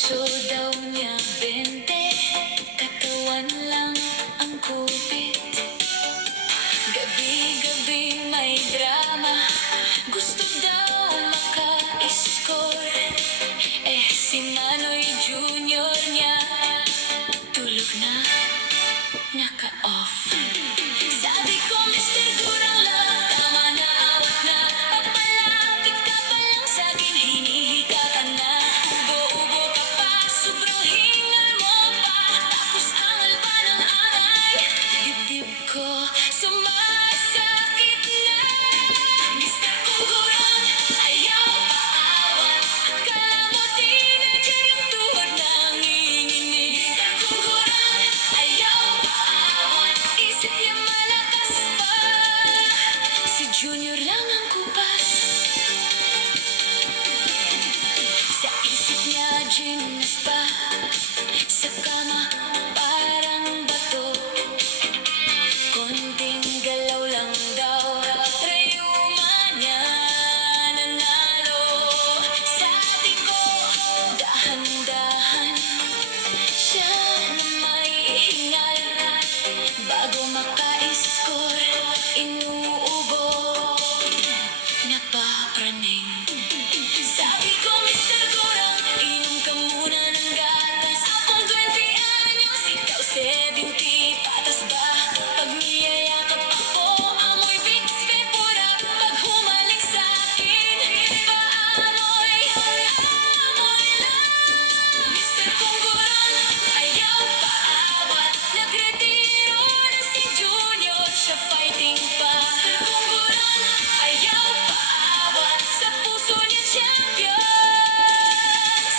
Puso daw niya 20, katawan lang ang kupit. Gabi-gabi may drama, gusto daw maka-score. Si Manoy Junior niya, tulog na, naka-off. Sabi ko, Mr. Gurang Love, tama na, awat na. Papalapit ka pa lang sa'kin, hinihika ka na. Ubo-ubo ka pa, sobrang hingal mo pa. Tapos angal pa ng aray, dibdib ko sumasakit na. Mr. Gurang, ayaw paawat. Akala mo teenager yung tuhod nanginginig. Mr. Gurang, ayaw paawat. Isip niya malakas pa, si Junior lang ang kupas. Sa isip niya ginas pa, sa kama parang bato. Konting galaw lang daw, rayuma niya nanalo. Sabi ko, dahan-dahan siya na may hingal. Bago maka-score, inuubo, napapraning. Sabi ko, Mr. Gurang, inom ka muna ng gatas. Akong 20 anyos, ikaw 70, patas ba? Pag niyayakap ako, amoy Vicks Vapora. Pag humalik sa'kin, paamoy, amoy lang. Mr. Gurang, ayaw paawat. Nagretiro na si Junior, siya fighting pa. Mr. Gurang, ayaw paawat. Sa puso niya champion,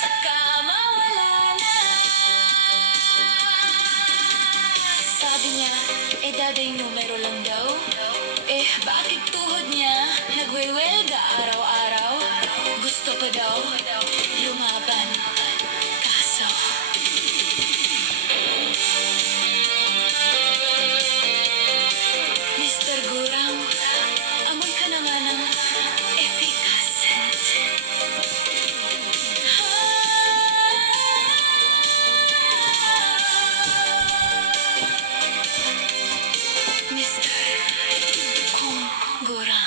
sa kama wala na. Sabi niya, daday numero lang daw. Bakit tuhod niya nagwewelga araw-araw? Gusto pa daw lumaban, kaso Mr. Gurang, amoy ka na nga ng efficacent. Mr. Kung Gurang.